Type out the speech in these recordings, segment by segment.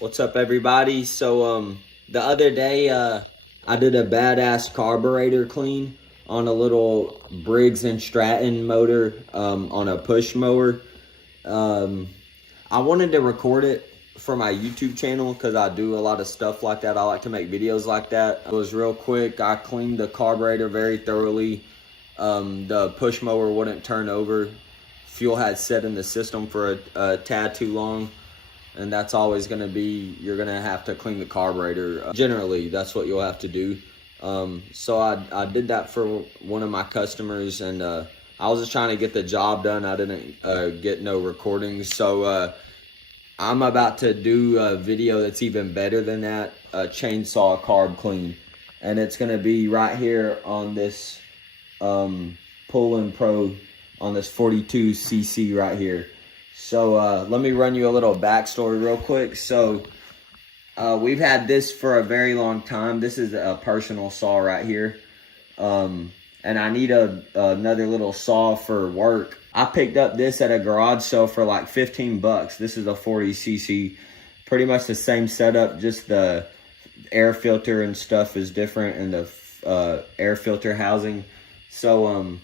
What's up, everybody? So, the other day, I did a badass carburetor clean on a little Briggs and Stratton motor, on a push mower. Um, I wanted to record it for my YouTube channel because I do a lot of stuff like that. I like to make videos like that. It was real quick. I cleaned the carburetor very thoroughly. The push mower wouldn't turn over. Fuel had set in the system for a tad too long. And that's always going to be, you're going to have to clean the carburetor. Generally, that's what you'll have to do. So I did that for one of my customers, and I was just trying to get the job done. I didn't get no recordings. So I'm about to do a video that's even better than that, a chainsaw carb clean. And it's going to be right here on this Pull-In Pro, on this 42cc right here. So let me run you a little backstory real quick. So we've had this for a very long time. This is a personal saw right here. And I need another little saw for work. I picked up this at a garage sale for like 15 bucks. This is a 40cc. Pretty much the same setup, just the air filter and stuff is different, and the air filter housing. So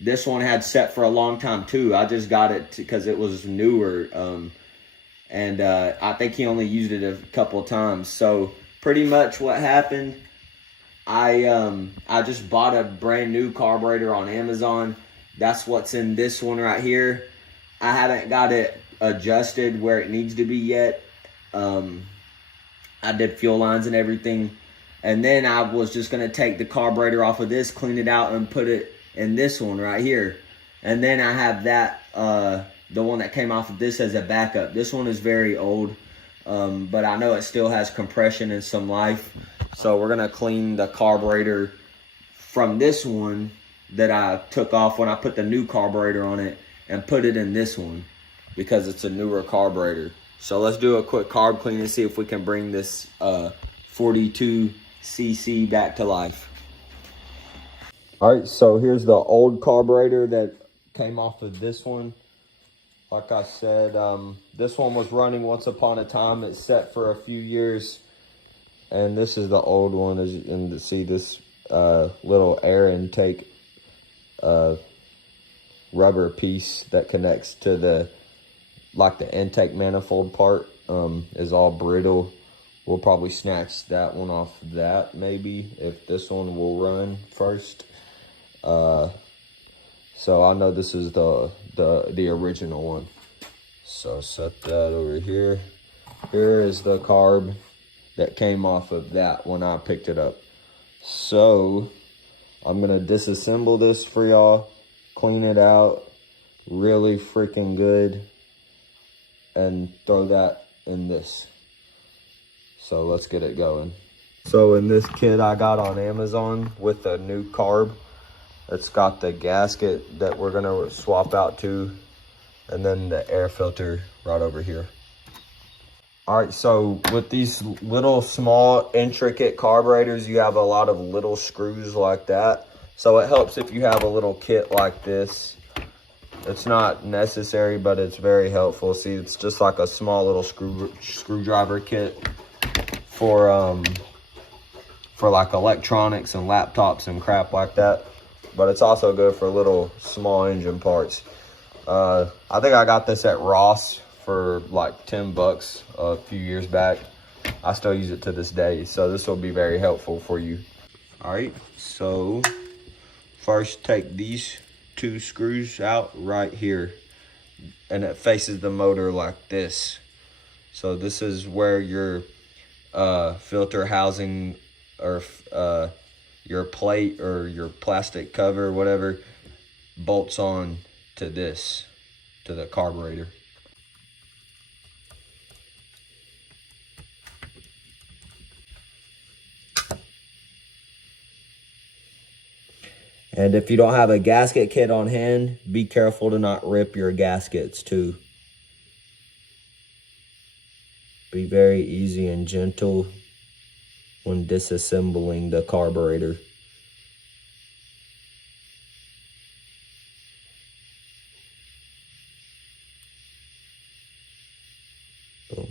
this one had set for a long time too. I just got it because it was newer, and I think he only used it a couple of times. So pretty much what happened, I just bought a brand new carburetor on Amazon. That's what's in this one right here. I haven't got it adjusted where it needs to be yet. I did fuel lines and everything, and then I was just gonna take the carburetor off of this, clean it out, and put it in this one right here. And then I have that the one that came off of this as a backup. This one is very old, but I know it still has compression and some life. So we're gonna clean the carburetor from this one that I took off when I put the new carburetor on it, and put it in this one because it's a newer carburetor. So let's do a quick carb clean and see if we can bring this 42cc back to life. All right, so here's the old carburetor that came off of this one. Like I said, this one was running once upon a time. It's set for a few years. And this is the old one, as you can see this little air intake rubber piece that connects to the intake manifold part is all brittle. We'll probably snatch that one off that maybe, if this one will run first. So I know this is the original one. So set that over here. Here is the carb that came off of that when I picked it up. So I'm gonna disassemble this for y'all, clean it out really freaking good, and throw that in this. So let's get it going. So in this kit I got on Amazon with a new carb, it's got the gasket that we're gonna swap out to, and then the air filter right over here. All right, so with these little small intricate carburetors, you have a lot of little screws like that. So it helps if you have a little kit like this. It's not necessary, but it's very helpful. See, it's just like a small little screwdriver kit for like electronics and laptops and crap like that. But it's also good for little small engine parts. I think I got this at Ross for like 10 bucks a few years back. I still use it to this day, so this will be very helpful for you. All right, so first take these two screws out right here, and it faces the motor like this. So this is where your filter housing, or your plate or your plastic cover, whatever, bolts on to this, to the carburetor. And if you don't have a gasket kit on hand, be careful to not rip your gaskets too. Be very easy and gentle when disassembling the carburetor. Boom.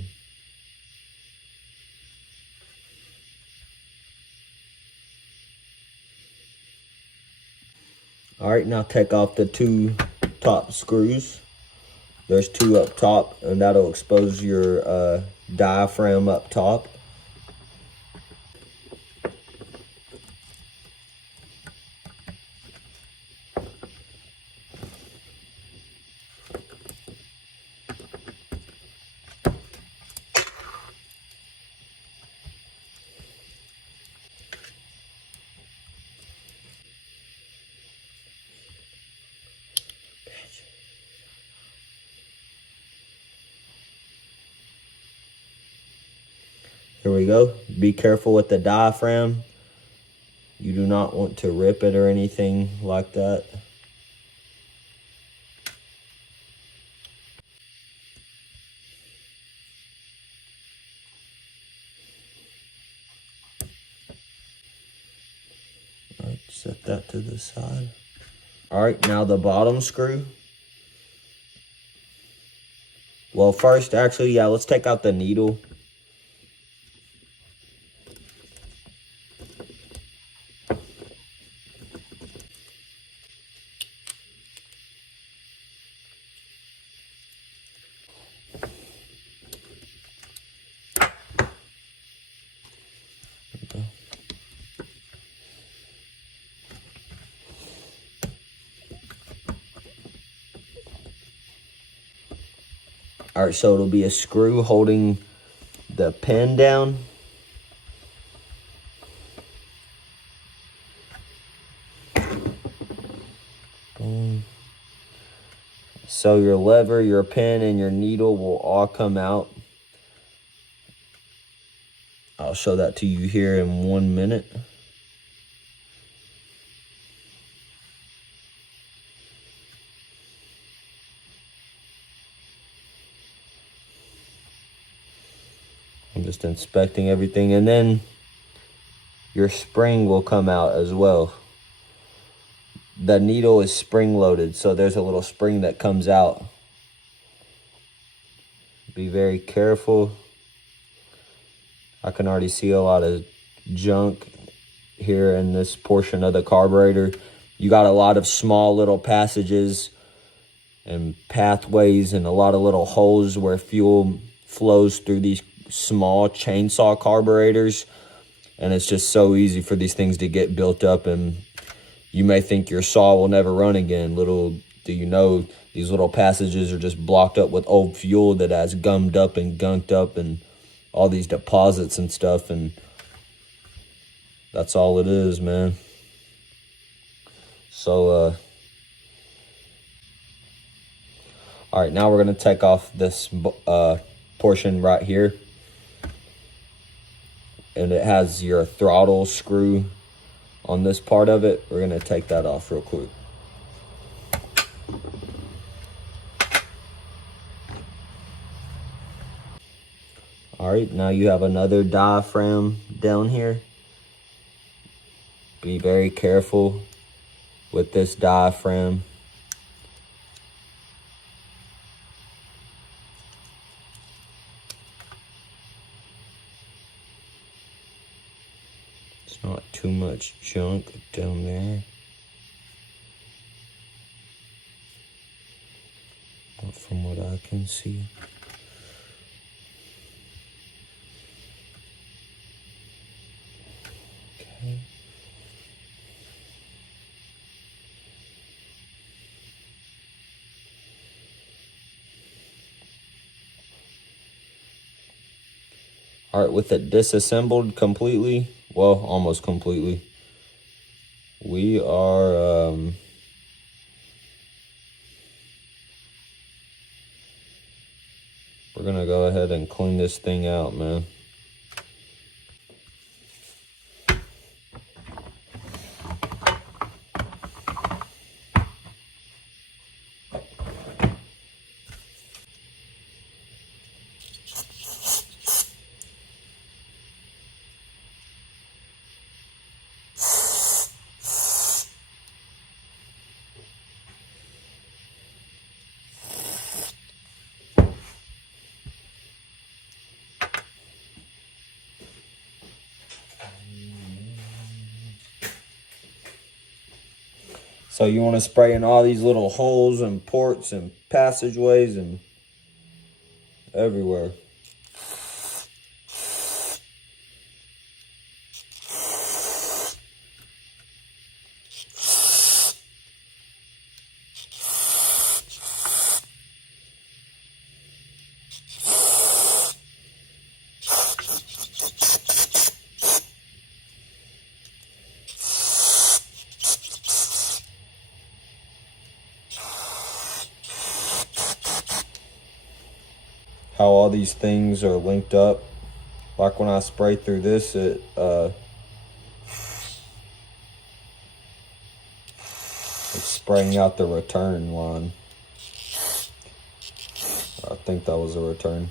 All right, now take off the 2 top screws. There's 2 up top, and that'll expose your diaphragm up top. Here we go. Be careful with the diaphragm. You do not want to rip it or anything like that. All right, set that to the side. All right, now the bottom screw. Well, first, actually, yeah, let's take out the needle. All right, so it'll be a screw holding the pin down. Boom. So your lever, your pin, and your needle will all come out. I'll show that to you here in 1 minute. I'm just inspecting everything, and then your spring will come out as well. The needle is spring loaded, so there's a little spring that comes out. Be very careful. I can already see a lot of junk here in this portion of the carburetor. You got a lot of small little passages and pathways and a lot of little holes where fuel flows through these small chainsaw carburetors, and it's just so easy for these things to get built up, and you may think your saw will never run again. Little do you know, these little passages are just blocked up with old fuel that has gummed up and gunked up and all these deposits and stuff, and that's all it is, man. So all right, now we're gonna take off this portion right here, and it has your throttle screw on this part of it. We're gonna take that off real quick. All right, now you have another diaphragm down here. Be very careful with this diaphragm. It's not too much junk down there. Not from what I can see. Okay. All right, with it disassembled completely, well, almost completely, we are we're gonna go ahead and clean this thing out, man. So you want to spray in all these little holes and ports and passageways and everywhere. How all these things are linked up. Like when I spray through this, it's spraying out the return line. I think that was a return.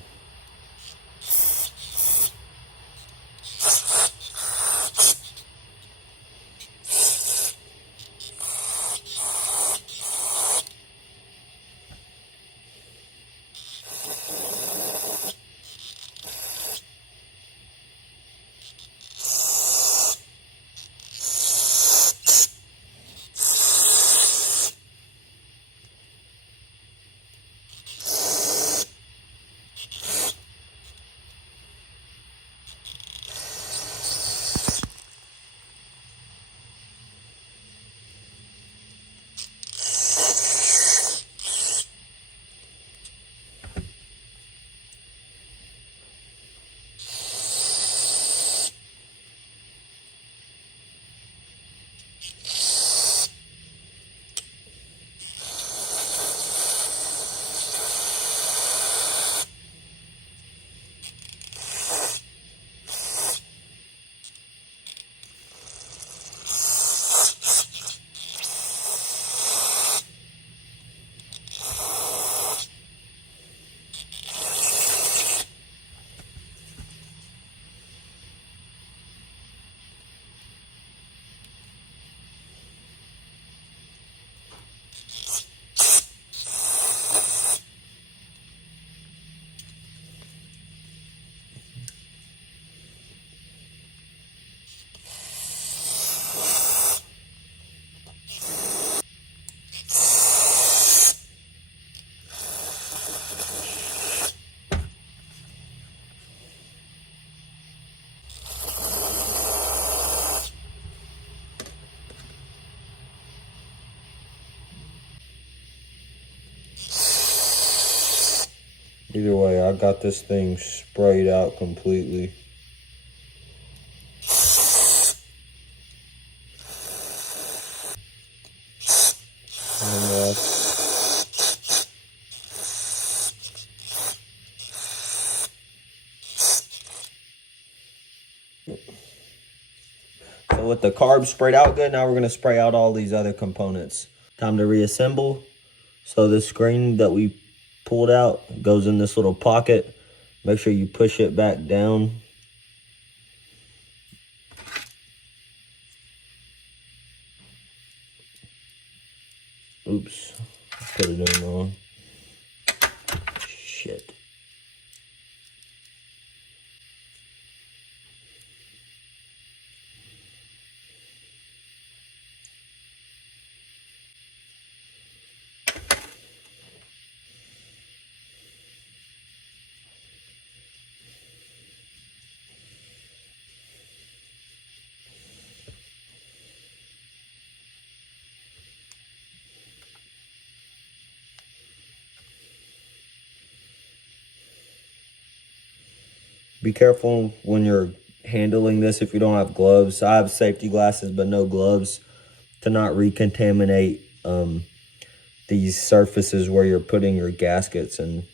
Either way, I got this thing sprayed out completely. So with the carbs sprayed out good, now we're going to spray out all these other components. Time to reassemble. So the screen that we pulled out goes in this little pocket. Make sure you push it back down. Oops, put it in wrong. Shit. Be careful when you're handling this if you don't have gloves. I have safety glasses but no gloves to not recontaminate these surfaces where you're putting your gaskets and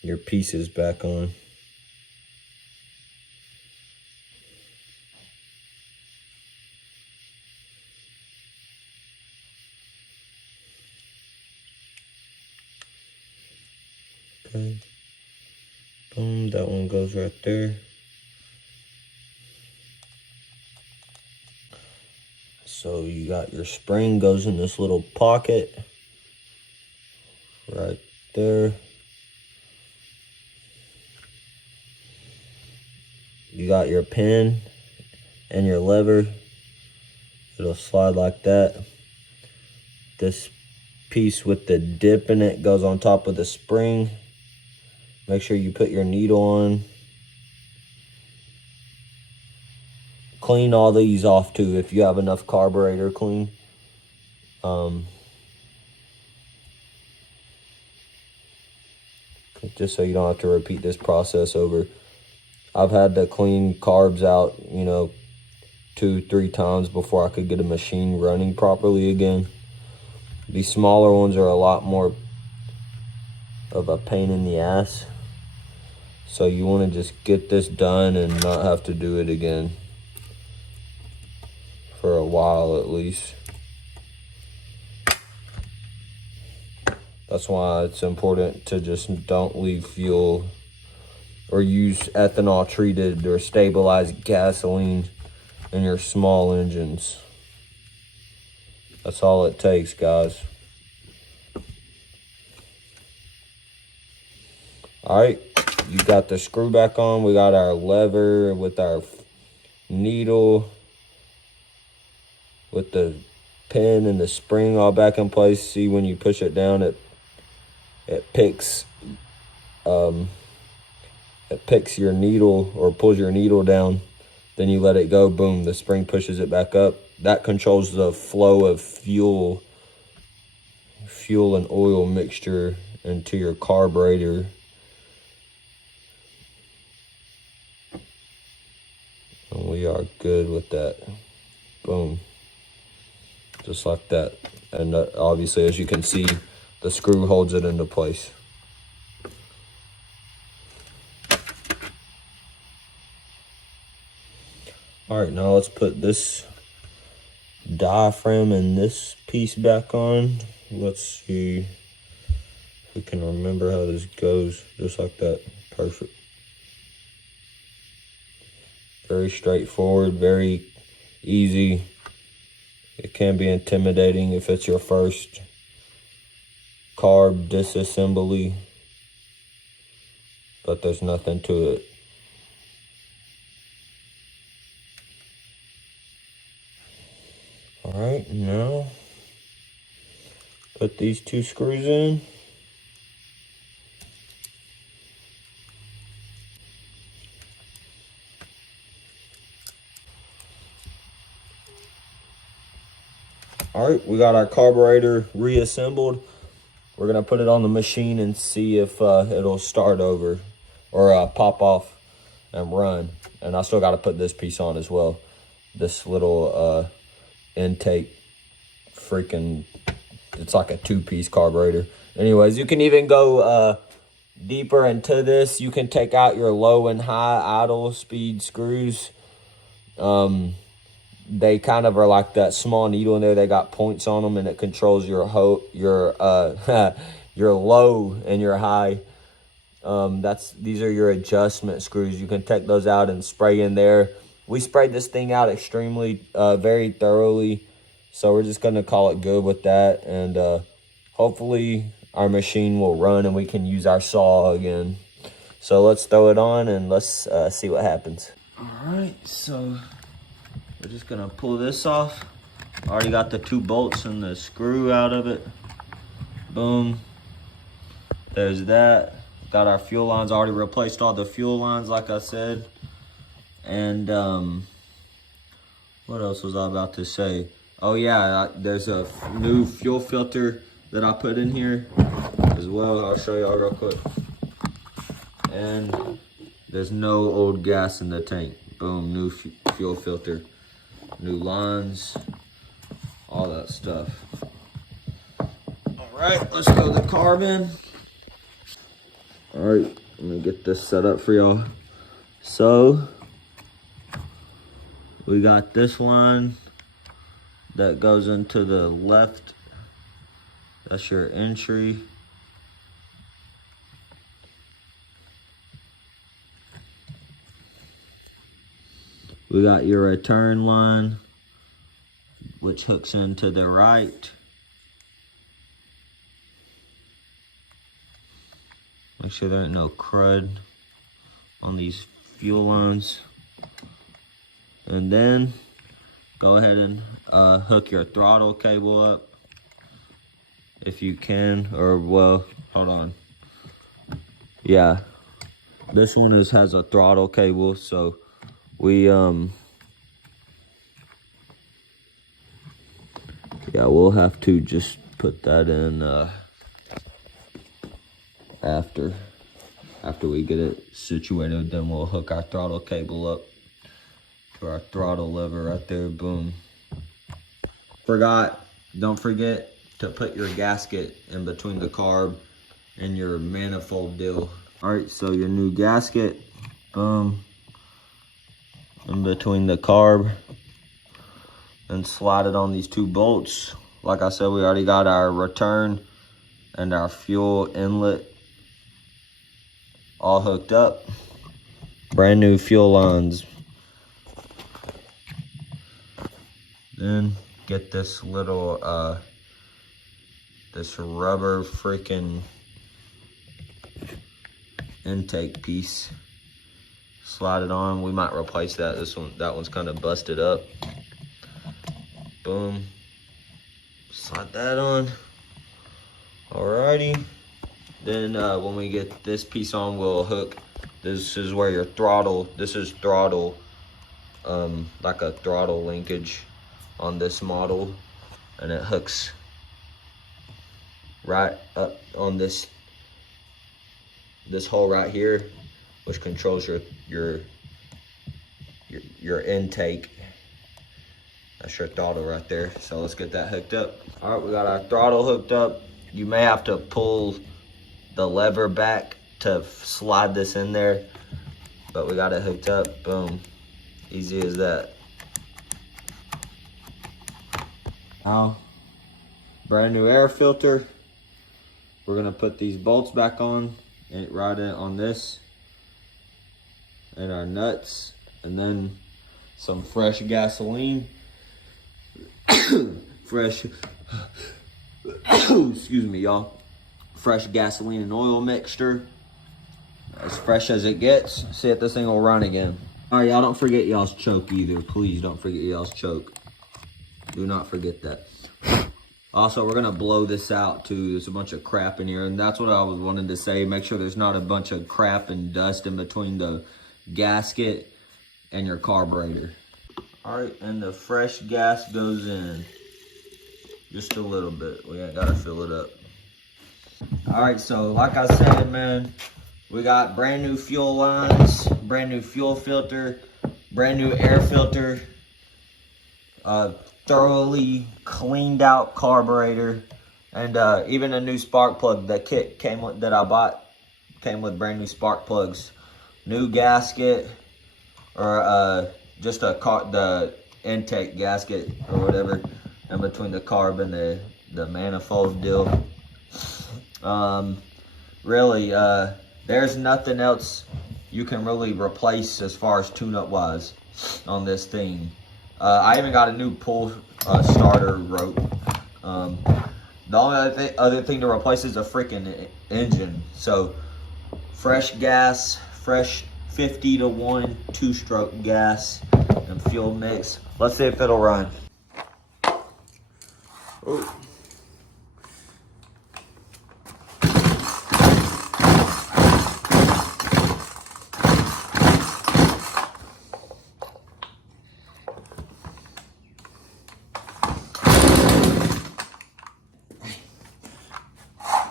your pieces back on. Okay. Boom, that one goes right there. So you got your spring goes in this little pocket right there. You got your pin and your lever. It'll slide like that. This piece with the dip in it goes on top of the spring. Make sure you put your needle on. Clean all these off too if you have enough carburetor clean. Just so you don't have to repeat this process over. I've had to clean carbs out, you know, 2-3 times before I could get a machine running properly again. These smaller ones are a lot more of a pain in the ass. So you want to just get this done and not have to do it again. For a while at least. That's why it's important to just don't leave fuel or use ethanol treated or stabilized gasoline in your small engines. That's all it takes, guys. Alright, you got the screw back on. We got our lever with our needle, with the pin and the spring all back in place. See, when you push it down, it picks your needle or pulls your needle down. Then you let it go, boom, the spring pushes it back up. That controls the flow of fuel and oil mixture into your carburetor. And we are good with that. Boom. Just like that. And obviously, as you can see, the screw holds it into place. Alright, now let's put this diaphragm and this piece back on. Let's see if we can remember how this goes. Just like that. Perfect. Very straightforward, very easy. It can be intimidating if it's your first carb disassembly, but there's nothing to it. Alright, now put these 2 screws in. Alright, we got our carburetor reassembled. We're going to put it on the machine and see if it'll start over or pop off and run. And I still got to put this piece on as well. This little intake freaking, it's like a 2-piece carburetor. Anyways, you can even go deeper into this. You can take out your low and high idle speed screws. They kind of are like that small needle in there. They got points on them, and it controls your your low and your high. These are your adjustment screws. You can take those out and spray in there. We sprayed this thing out extremely, very thoroughly. So we're just gonna call it good with that, and hopefully our machine will run and we can use our saw again. So let's throw it on and let's see what happens. All right, so we're just gonna pull this off. Already got the 2 bolts and the screw out of it. Boom. There's that. Got our fuel lines. Already replaced all the fuel lines, like I said. And what else was I about to say? Oh yeah, there's a new fuel filter that I put in here as well. I'll show y'all real quick. And there's no old gas in the tank. Boom, new fuel filter. New lines, all that stuff. All right, let's go the carb in. All right, let me get this set up for y'all. So we got this line that goes into the left. That's your entry. We got your return line, which hooks into the right. Make sure there ain't no crud on these fuel lines. And then go ahead and hook your throttle cable up if you can, or well, hold on. Yeah, this one has a throttle cable, so we yeah, we'll have to just put that in after we get it situated. Then we'll hook our throttle cable up to our throttle lever right there. Boom. Don't forget to put your gasket in between the carb and your manifold deal. All right, so your new gasket, boom, in between the carb, and slide it on these 2 bolts. Like I said, we already got our return and our fuel inlet all hooked up. Brand new fuel lines. Then get this little this rubber freaking intake piece. Slide it on. We might replace that. That one's kind of busted up. Boom. Slide that on. Alrighty. Then when we get this piece on, we'll hook. This is where your throttle. This is throttle, like a throttle linkage on this model, and it hooks right up on this hole right here, which controls your intake. That's your throttle right there. So let's get that hooked up. All right, we got our throttle hooked up. You may have to pull the lever back to slide this in there, but we got it hooked up. Boom, easy as that. Now, brand new air filter. We're gonna put these bolts back on and right in on this and our nuts, and then some fresh gasoline. Fresh, excuse me, y'all. Fresh gasoline and oil mixture. As fresh as it gets. See if this thing will run again. All right, y'all, don't forget y'all's choke either. Please don't forget y'all's choke. Do not forget that. Also, we're gonna blow this out too. There's a bunch of crap in here, and that's what I was wanting to say. Make sure there's not a bunch of crap and dust in between the gasket and your carburetor. All right, and the fresh gas goes in. Just a little bit. We ain't gotta fill it up. All right, so like I said, man, we got brand new fuel lines, brand new fuel filter, brand new air filter, thoroughly cleaned out carburetor, and even a new spark plug. The kit that I bought came with brand new spark plugs, new gasket, or just the intake gasket or whatever in between the carb and the manifold deal. Really, there's nothing else you can really replace as far as tune-up wise on this thing. I even got a new pull starter rope. The only other thing to replace is a freaking engine. So fresh gas, fresh 50 to 1 2-stroke gas and fuel mix. Let's see if it'll run. Oh.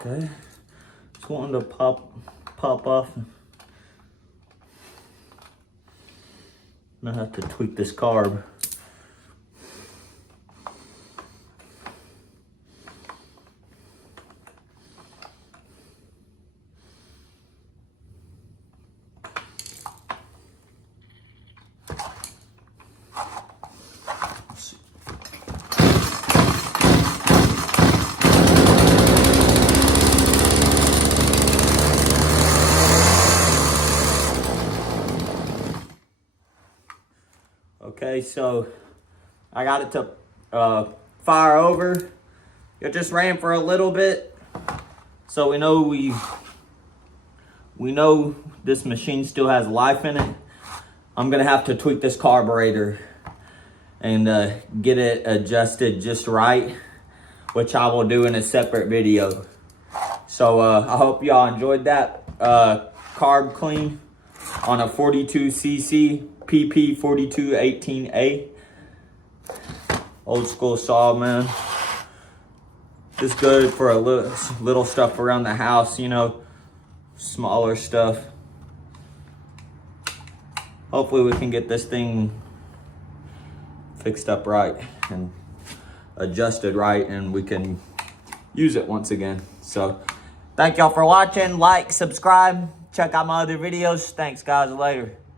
Okay, just wanting to pop off. I have to tweak this carb. Okay, so I got it to fire over. It just ran for a little bit, so we know this machine still has life in it. I'm gonna have to tweak this carburetor and get it adjusted just right. which I will do in a separate video. So I hope y'all enjoyed that carb clean on a 42cc PP 4218A. Old school saw, man. It's good for a little stuff around the house, you know, smaller stuff. Hopefully we can get this thing fixed up right and adjusted right, and we can use it once again. So thank y'all for watching. Like, subscribe, check out my other videos. Thanks guys, later.